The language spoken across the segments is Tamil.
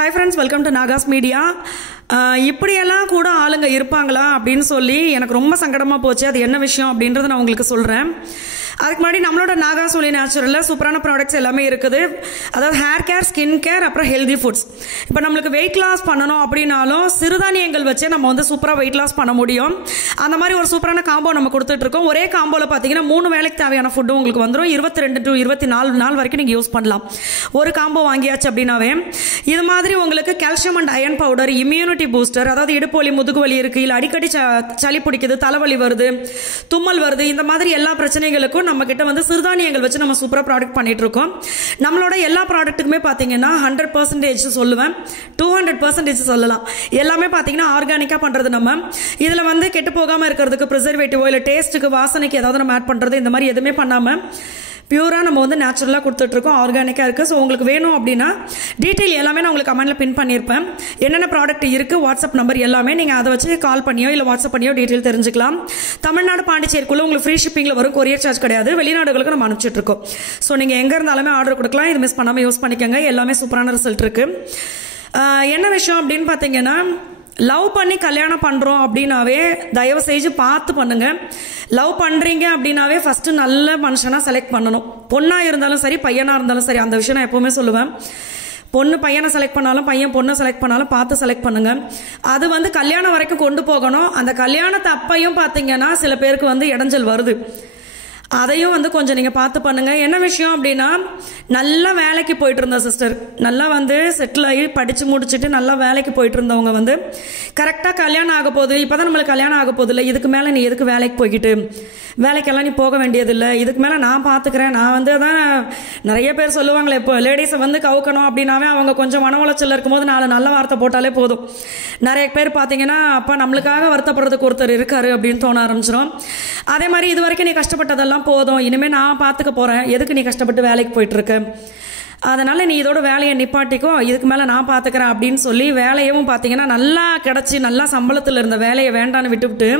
Hi friends, welcome to Nagas Media. இப்படியெல்லாம் கூட ஆளுங்க இருப்பாங்களா அப்படின்னு சொல்லி எனக்கு ரொம்ப சங்கடமா போச்சு. அது என்ன விஷயம் அப்படின்றத நான் உங்களுக்கு சொல்றேன். அதுக்கு முன்னாடி நம்மளோட நாகா சோலி நேச்சுரல்ல சூப்பரான ப்ராடக்ட்ஸ் எல்லாமே இருக்குது. அதாவது ஹேர் கேர், ஸ்கின் கேர், அப்புறம் ஹெல்தி ஃபுட்ஸ். இப்போ நம்மளுக்கு வெயிட் லாஸ் பண்ணணும் அப்படின்னாலும் சிறுதானியங்கள் வச்சே நம்ம வந்து சூப்பராக வெயிட் லாஸ் பண்ண முடியும். அந்த மாதிரி ஒரு சூப்பரான காம்போ நம்ம கொடுத்துட்டு இருக்கோம். ஒரே காம்போல பார்த்தீங்கன்னா 3 வேளைக்கு தேவையான ஃபுட்டு உங்களுக்கு வந்துடும். 22 to 24 நாள் வரைக்கும் நீங்கள் யூஸ் பண்ணலாம். ஒரு காம்போ வாங்கியாச்சு அப்படின்னாவே இது மாதிரி உங்களுக்கு calcium and iron powder, immunity booster, அதாவது இடுப்பு வலி, முதுகு வலி இருக்கு, இல்லை அடிக்கடி சளி பிடிக்குது, தலைவலி வருது, தும்மல் வருது, இந்த மாதிரி எல்லா பிரச்சனைகளுக்கும் நம்ம கிட்ட வந்து சிறுதானியங்கள் வச்சு நம்ம சூப்பரா ப்ராடக்ட் பண்ணிட்டு இருக்கோம். நம்மளோட எல்லா ப்ராடக்ட்டுக்குமே பாத்தீங்கன்னா 100% சொல்லுவேன், 200% சொல்லலாம். எல்லாமே பாத்தீங்கன்னா ஆர்கானிக்கா பண்றது. நம்ம இதுல வந்து கெட்டு போகாம இருக்கிறதுக்கு ப்ரிசர்வேட்டிவோ இல்ல டேஸ்ட்டுக்கு, வாசனைக்கு ஏதாவது நம்ம ஆட் பண்றது இந்த மாதிரி எதுவுமே பண்ணாம பியூரா நம்ம வந்து நேச்சுரலா கொடுத்துட்டு இருக்கோம். ஆர்கானிக்கா இருக்கு. ஸோ உங்களுக்கு வேணும் அப்படின்னா டீட்டெயில் எல்லாமே நான் உங்களுக்கு கமெண்ட்ல பின் பண்ணியிருப்பேன். என்னென்ன ப்ராடக்ட் இருக்கு, வாட்ஸ்அப் நம்பர் எல்லாமே நீங்க அதை வச்சு கால் பண்ணியோ இல்லை வாட்ஸ்அப் பண்ணியோ டீட்டெயில் தெரிஞ்சுக்கலாம். தமிழ்நாடு, பாண்டிச்சேரிக்குள்ள உங்களுக்கு ஃப்ரீ ஷிப்பிங்ல வரும். கொரியர் சார்ஜ் கிடையாது. வெளிநாடுகளுக்கு நம்ம அனுப்பிச்சிட்டு இருக்கோம். ஸோ நீங்க எங்க இருந்தாலுமே ஆர்டர் கொடுக்கலாம். இது மிஸ் பண்ணாம யூஸ் பண்ணிக்கோங்க. எல்லாமே சூப்பரான ரிசல்ட் இருக்கு. என்ன விஷயம் அப்படின்னு பாத்தீங்கன்னா, லவ் பண்ணி கல்யாணம் பண்றோம் அப்படின்னாவே தயவு செஞ்சு பார்த்து பண்ணுங்க. லவ் பண்றீங்க அப்படின்னாவே ஃபர்ஸ்ட் நல்ல மனுஷனா செலக்ட் பண்ணணும். பொண்ணா இருந்தாலும் சரி, பையனா இருந்தாலும் சரி. அந்த விஷயம் நான் எப்பவுமே சொல்லுவேன். பொண்ணு பையனை செலக்ட் பண்ணாலும், பையன் பொண்ணை செலக்ட் பண்ணாலும் பார்த்து செலக்ட் பண்ணுங்க. அது வந்து கல்யாணம் வரைக்கும் கொண்டு போகணும். அந்த கல்யாணத்தை அப்பையும் பாத்தீங்கன்னா சில பேருக்கு வந்து இடைஞ்சல் வருது. அதையும் வந்து கொஞ்சம் நீங்க பார்த்து பண்ணுங்க. என்ன விஷயம் அப்படின்னா, நல்லா வேலைக்கு போயிட்டு இருந்த சிஸ்டர், நல்லா வந்து செட்டில் ஆகி படிச்சு முடிச்சுட்டு நல்லா வேலைக்கு போயிட்டு இருந்தவங்க வந்து கரெக்டா கல்யாணம் ஆக போகுது, இப்பதான் நம்மளுக்கு கல்யாணம் ஆக போகுது இல்லை, இதுக்கு மேல நீ எதுக்கு வேலைக்கு போய்கிட்டு, வேலைக்கெல்லாம் நீ போக வேண்டியது இல்லை, இதுக்கு மேல நான் பாத்துக்கிறேன். நான் வந்து அதான் நிறைய பேர் சொல்லுவாங்களே, இப்போ லேடிஸை வந்து கவுக்கணும் அப்படின்னாவே அவங்க கொஞ்சம் மன உளைச்சல் இருக்கும்போது 4 நல்ல வார்த்தை போட்டாலே போதும். நிறைய பேர் பாத்தீங்கன்னா அப்ப நம்மளுக்காக வருத்தப்படுறதுக்கு ஒருத்தர் இருக்காரு அப்படின்னு தோண ஆரம்பிச்சிடும். அதே மாதிரி இது வரைக்கும் நீ கஷ்டப்பட்டதெல்லாம் போதும், இனிமே நான் பாத்துக்க போறேன், எதுக்கு நீ கஷ்டப்பட்டு வேலைக்கு போயிட்டு இருக்க, அதனால நீ இதோட வேலையை நிப்பாட்டிக்கோ, இதுக்கு மேல நான் பாத்துக்கிறேன் அப்படின்னு சொல்லி வேலையும் பாத்தீங்கன்னா நல்லா கிடைச்சி நல்லா சம்பளத்துல இருந்த வேலையை வேண்டான்னு விட்டுவிட்டு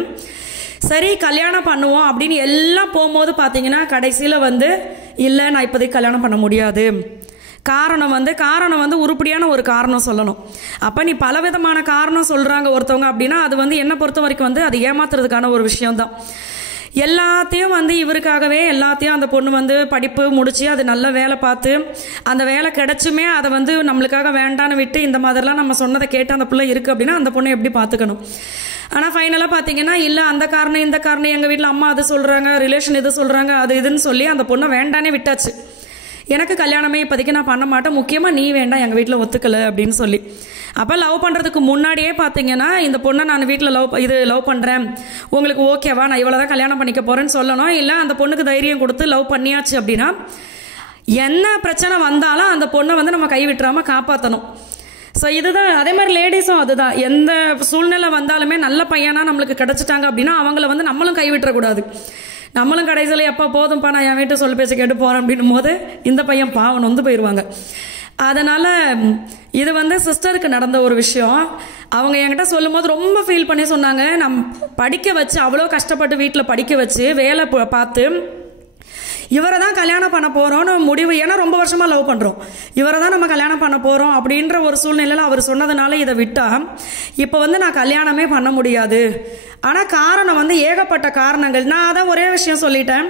சரி கல்யாணம் பண்ணுவோம் அப்படின்னு எல்லாம் போகும்போது பாத்தீங்கன்னா கடைசியில வந்து இல்ல நான் இப்போதைக்கு கல்யாணம் பண்ண முடியாது. காரணம் வந்து உருப்படியான ஒரு காரணம் சொல்லணும். அப்ப நீ பலவிதமான காரணம் சொல்றாங்க ஒருத்தவங்க அப்படின்னா அது வந்து என்ன பொறுத்த வரைக்கும் வந்து அது ஏமாத்துறதுக்கான ஒரு விஷயம் தான். எல்லாத்தையும் வந்து இவருக்காகவே எல்லாத்தையும் அந்த பொண்ணு வந்து படிப்பு முடிச்சு அது நல்ல வேலை பார்த்து அந்த வேலை கிடைச்சுமே அதை வந்து நம்மளுக்காக வேண்டான்னு விட்டு இந்த மாதிரிலாம் நம்ம சொன்னதை கேட்டு அந்த பிள்ளை இருக்கு அப்படின்னா அந்த பொண்ணை எப்படி பார்த்துக்கணும். ஆனா ஃபைனலா பாத்தீங்கன்னா இல்ல அந்த காரணம் இந்த காரணம், எங்க வீட்டுல அம்மா அது சொல்றாங்க, ரிலேஷன் இது சொல்றாங்க, அது இதுன்னு சொல்லி அந்த பொண்ணை வேண்டானே விட்டாச்சு. எனக்கு கல்யாணமே இப்போதைக்கு நான் பண்ண மாட்டேன், முக்கியமா நீ வேண்டாம், எங்க வீட்டுல ஒத்துக்கல அப்படின்னு சொல்லி. அப்ப லவ் பண்றதுக்கு முன்னாடியே பாத்தீங்கன்னா இந்த பொண்ணை நான் வீட்டுல லவ் பண்றேன், உங்களுக்கு ஓகேவா, நான் இவ்வளவுதான் கல்யாணம் பண்ணிக்க போறேன்னு சொல்லணும். இல்ல அந்த பொண்ணுக்கு தைரியம் கொடுத்து லவ் பண்ணியாச்சு அப்படின்னா என்ன பிரச்சனை வந்தாலும் அந்த பொண்ணை வந்து நம்ம கை விட்டுறாம காப்பாற்றணும். ஸோ இதுதான். அதே மாதிரி லேடிஸும் அதுதான். எந்த சூழ்நிலை வந்தாலுமே நல்ல பையனா நம்மளுக்கு கிடைச்சிட்டாங்க அப்படின்னா அவங்கள வந்து நம்மளும் கைவிட்டுறக்கூடாது. நம்மளும் கடைசியில் எப்போ போதும்ப்பா நான் என் வீட்டு சொல் பேச கேட்டு போறேன் அப்படின்னும் போது இந்த பையன் பாவம் வந்து போயிடுவாங்க. அதனால இது வந்து சிஸ்டருக்கு நடந்த ஒரு விஷயம். அவங்க என்கிட்ட சொல்லும் போது ரொம்ப ஃபீல் பண்ணி சொன்னாங்க. படிக்க வச்சு அவ்வளோ கஷ்டப்பட்டு வீட்டில் படிக்க வச்சு வேலை பார்த்து இவரை தான் கல்யாணம் பண்ண போறோம்னு முடிவு, ஏன்னா ரொம்ப வருஷமா லவ் பண்றோம், இவரை தான் நம்ம கல்யாணம் பண்ண போறோம் அப்படின்ற ஒரு சூழ்நிலையில அவர் சொன்னதுனால இதை விட்டா இப்ப வந்து நான் கல்யாணமே பண்ண முடியாது. ஆனா காரணம் வந்து ஏகப்பட்ட காரணங்கள். நான் அதான் ஒரே விஷயம் சொல்லிட்டேன்.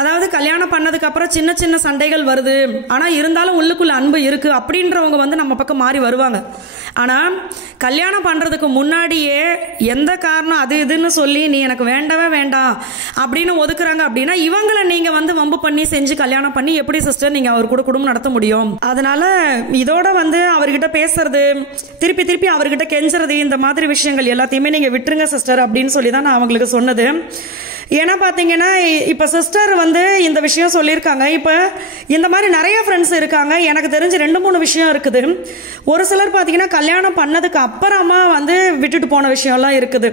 அதாவது கல்யாணம் பண்ணதுக்கு அப்புறம் சின்ன சின்ன சண்டைகள் வருது, ஆனா இருந்தாலும் உள்ளுக்குள்ள அன்பு இருக்கு அப்படின்றவங்க வந்து நம்ம பக்கம் மாறி வருவாங்க. ஆனா கல்யாணம் பண்றதுக்கு முன்னாடியே எந்த காரணம் அது இதுன்னு சொல்லி நீ எனக்கு வேண்டவே வேண்டாம் அப்படின்னு ஒதுக்குறாங்க அப்படின்னா இவங்களை நீங்க வந்து வம்பு பண்ணி செஞ்சு கல்யாணம் பண்ணி எப்படி சிஸ்டர் நீங்க அவர் கூட குடும்பம் நடத்த முடியும்? அதனால இதோட வந்து அவர்கிட்ட பேசுறது, திருப்பி திருப்பி அவர்கிட்ட கெஞ்சுறது, இந்த மாதிரி விஷயங்கள் எல்லாத்தையுமே நீங்க விட்டுருங்க சிஸ்டர் அப்படின்னு சொல்லி தான் நான் அவங்களுக்கு சொன்னது. ஏன்னா பாத்தீங்கன்னா இப்ப சிஸ்டர் வந்து இந்த விஷயம் சொல்லியிருக்காங்க. இப்ப இந்த மாதிரி நிறைய ஃப்ரெண்ட்ஸ் இருக்காங்க. எனக்கு தெரிஞ்சு 2-3 விஷயம் இருக்குது. ஒரு சிலர் பாத்தீங்கன்னா கல்யாணம் பண்ணதுக்கு அப்புறமா வந்து விட்டுட்டு போன விஷயம்லாம் இருக்குது.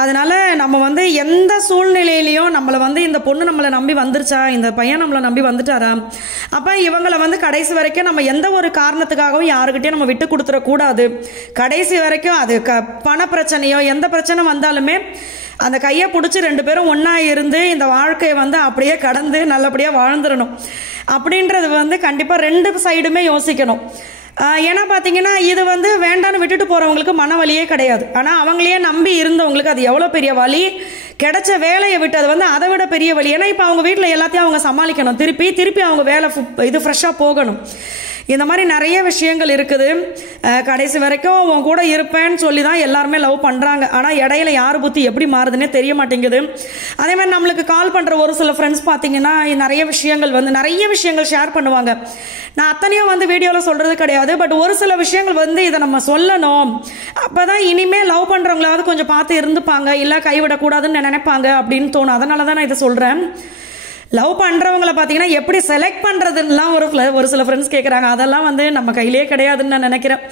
அதனால நம்ம வந்து எந்த சூழ்நிலையிலையும் நம்மளை வந்து இந்த பொண்ணு நம்மளை நம்பி வந்துருச்சா, இந்த பையன் நம்மளை நம்பி வந்துட்டாரா, அப்ப இவங்களை வந்து கடைசி வரைக்கும் நம்ம எந்த ஒரு காரணத்துக்காகவும் யாருக்கிட்டையும் நம்ம விட்டு கொடுத்துட கூடாது. கடைசி வரைக்கும் அது பண பிரச்சனையோ எந்த பிரச்சனை வந்தாலுமே அந்த கையை பிடிச்சி 2 பேரும் ஒன்னா இருந்து இந்த வாழ்க்கையை வந்து அப்படியே கடந்து நல்லபடியா வாழ்ந்துடணும் அப்படின்றது வந்து கண்டிப்பா 2 சைடுமே யோசிக்கணும். ஏன்னா பார்த்தீங்கன்னா இது வந்து வேண்டான்னு விட்டுட்டு போகிறவங்களுக்கு மன வலியே கிடையாது. ஆனால் அவங்களையே நம்பி இருந்தவங்களுக்கு அது எவ்வளோ பெரிய வலி, கிடைச்ச வேலையை விட்டு அது வந்து அதை விட பெரிய வலி. ஏன்னா இப்போ அவங்க வீட்டில் எல்லாத்தையும் அவங்க சமாளிக்கணும், திருப்பி அவங்க வேலை இது ஃப்ரெஷ்ஷாக போகணும். இந்த மாதிரி நிறைய விஷயங்கள் இருக்குது. கடைசி வரைக்கும் உன் கூட இருப்பேன்னு சொல்லி தான் எல்லாருமே லவ் பண்ணுறாங்க. ஆனால் இடையில யார் புத்தி எப்படி மாறுதுன்னே தெரிய மாட்டேங்குது. அதே மாதிரி நம்மளுக்கு கால் பண்ணுற ஒரு சில ஃப்ரெண்ட்ஸ் பார்த்தீங்கன்னா நிறைய விஷயங்கள் ஷேர் பண்ணுவாங்க. நான் அத்தனையும் வந்து வீடியோவில் சொல்கிறது கிடையாது. பட் ஒரு சில விஷயங்கள் வந்து இதை நம்ம சொல்லணும். அப்போ தான் இனிமேல் லவ் பண்ணுறவங்களாவது கொஞ்சம் பார்த்து இருந்துப்பாங்க, இல்லை கைவிடக்கூடாதுன்னு நினைப்பாங்க அப்படின்னு தோணும். அதனால தான் நான் இதை சொல்கிறேன். லவ் பண்ணுறவங்கள பார்த்தீங்கன்னா எப்படி செலக்ட் பண்ணுறதுலாம் ஒரு சில ஃப்ரெண்ட்ஸ் கேட்குறாங்க. அதெல்லாம் வந்து நம்ம கையிலே கிடையாதுன்னு நான் நினைக்கிறேன்.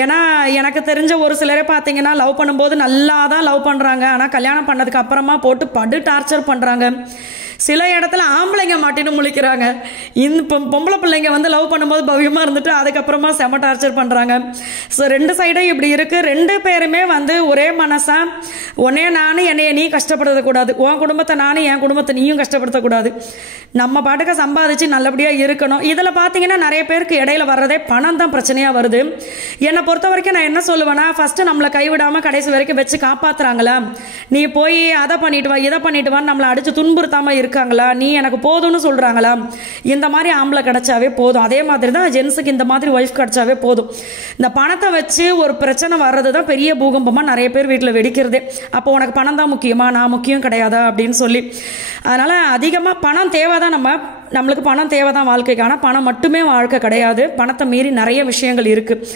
ஏன்னா எனக்கு தெரிஞ்ச ஒரு சிலரே பார்த்தீங்கன்னா லவ் பண்ணும்போது நல்லா தான் லவ் பண்ணுறாங்க. ஆனால் கல்யாணம் பண்ணதுக்கு அப்புறமா போட்டு படு டார்ச்சர் பண்ணுறாங்க. சில இடத்துல ஆம்பளைங்க மாட்டின்னு முழிக்கிறாங்க. பொம்பளை பிள்ளைங்க வந்து லவ் பண்ணும்போது பவ்யமாக இருந்துட்டு அதுக்கப்புறமா செம டார்ச்சர் பண்ணுறாங்க. ஸோ ரெண்டு சைடும் இப்படி இருக்குது. ரெண்டு பேருமே வந்து ஒரே மனசா உன்னே நானும் என்னைய நீ கஷ்டப்படுத்தக்கூடாது, உன் குடும்பத்தை நானும் என் குடும்பத்தை நீயும் கஷ்டப்படுத்தக்கூடாது, நம்ம பாட்டுக்க சம்பாதிச்சு நல்லபடியாக இருக்கணும். இதில் பார்த்தீங்கன்னா நிறைய பேருக்கு இடையில வர்றதே பணம் தான் பிரச்சனையாக வருது. என்னை பொறுத்த வரைக்கும் நான் என்ன சொல்லுவேன்னா, ஃபஸ்ட்டு நம்மளை கைவிடாமல் கடைசி வரைக்கும் வச்சு காப்பாற்றுறாங்களா, நீ போய் அதை பண்ணிட்டு வா இதை பண்ணிட்டு வான்னு நம்மளை அடித்து துன்புறுத்தாமல் இருக்காங்களா, நீ எனக்கு போதும்னு சொல்கிறாங்களா, இந்த மாதிரி ஆம்பளை கிடைச்சாவே போதும். அதே மாதிரி தான் ஜென்ஸுக்கு இந்த மாதிரி ஒய்ஃப் கிடைச்சாவே போதும். இந்த பணத்தை வச்சு ஒரு பிரச்சனை வர்றது தான் பெரிய பூகம்பமாக நிறைய பேர் வீட்டில் வெடிக்கிறதே. அப்போ உனக்கு பணம் தான் முக்கியமா, நான் முக்கியம் கிடையாதா அப்படின்னு சொல்லி. அதனால் அதிகமாக பணம் தேவை தான், நம்மளுக்கு பணம் தேவை தான் வாழ்க்கைக்கு. ஆனால் பணம் மட்டுமே வாழ்க்கை கிடையாது. பணத்தை மீறி நிறைய விஷயங்கள் இருக்குது.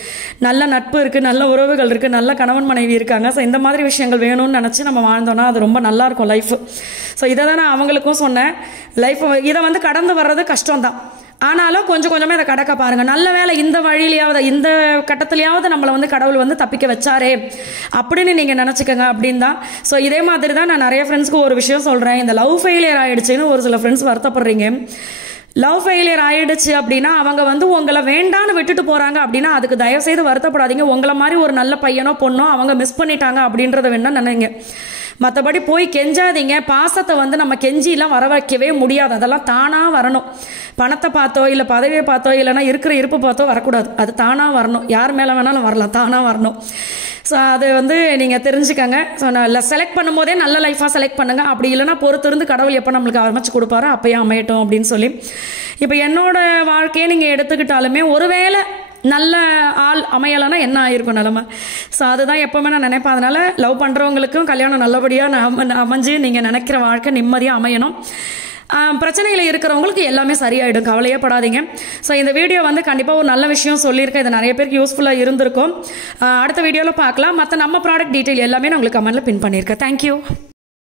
நல்ல நட்பு இருக்குது, நல்ல உறவுகள் இருக்குது, நல்ல கணவன் மனைவி இருக்காங்க. ஸோ இந்த மாதிரி விஷயங்கள் வேணும்னு நினச்சி நம்ம வாழ்ந்தோன்னா அது ரொம்ப நல்லாயிருக்கும் லைஃப். ஸோ இதை தான் நான் அவங்களுக்கும் சொன்னேன். லைஃப் இதை வந்து கடந்து வர்றது கஷ்டம்தான். ஆனாலும் கொஞ்சம் கொஞ்சமே அதை கடக்க பாருங்கள். நல்ல வேலை இந்த வழியிலையாவது இந்த கட்டத்திலையாவது நம்மளை வந்து கடவுள் வந்து தப்பிக்க வச்சாரே அப்படின்னு நீங்கள் நினச்சிக்கோங்க அப்படின்னு தான். ஸோ இதே மாதிரி தான் நான் நிறைய ஃப்ரெண்ட்ஸ்க்கு ஒரு விஷயம் சொல்கிறேன். இந்த லவ் ஃபெயிலியர் ஆகிடுச்சின்னு ஒரு சில ஃப்ரெண்ட்ஸ் வருத்தப்படுறீங்க. லவ் ஃபெயிலியர் ஆகிடுச்சு அப்படின்னா அவங்க வந்து உங்களை வேண்டான்னு விட்டுட்டு போகிறாங்க அப்படின்னா அதுக்கு தயவுசெய்து வருத்தப்படாதீங்க. உங்களை மாதிரி ஒரு நல்ல பையனோ பொண்ணோ அவங்க மிஸ் பண்ணிட்டாங்க அப்படின்றத வேணா நினைங்க. மற்றபடி போய் கெஞ்சாதீங்க. பாசத்தை வந்து நம்ம கெஞ்சிலாம் வர வைக்கவே முடியாது. அதெல்லாம் தானாக வரணும். பணத்தை பார்த்தோ இல்லை பதவியை பார்த்தோ இல்லைனா இருக்கிற இருப்பு பார்த்தோ வரக்கூடாது. அது தானாக வரணும். யார் மேலே வேணாலும் வரலாம், தானாக வரணும். ஸோ அது வந்து நீங்கள் தெரிஞ்சுக்கங்க. ஸோ நான் செலக்ட் பண்ணும்போதே நல்ல லைஃபாக செலக்ட் பண்ணுங்கள். அப்படி இல்லைனா பொறுத்திருந்து கடவுள் எப்போ நம்மளுக்கு அமைச்சு கொடுப்பாரோ அப்போயே அமையட்டும் அப்படின்னு சொல்லி. இப்போ என்னோட வாழ்க்கையை நீங்கள் எடுத்துக்கிட்டாலுமே ஒருவேளை நல்ல ஆள் அமையலைன்னா என்ன ஆயிருக்கும் நிலமை. ஸோ அதுதான் எப்போவுமே நான் நினைப்பேன். அதனால் லவ் பண்ணுறவங்களுக்கும் கல்யாணம் நல்லபடியாக அமைஞ்சு நீங்கள் நினைக்கிற வாழ்க்கை நிம்மதியாக அமையணும். பிரச்சனைகள் இருக்கிறவங்களுக்கு எல்லாமே சரியாயிடும், கவலையே படாதீங்க. ஸோ இந்த வீடியோ வந்து கண்டிப்பாக ஒரு நல்ல விஷயம் சொல்லியிருக்கேன். இது நிறைய பேருக்கு யூஸ்ஃபுல்லாக இருந்திருக்கும். அடுத்த வீடியோவில் பார்க்கலாம். மற்ற நம்ம ப்ராடக்ட் டீட்டெயில் எல்லாமே நான் உங்களுக்கு கமெண்ட்டில் பின் பண்ணியிருக்கேன். தேங்க்யூ.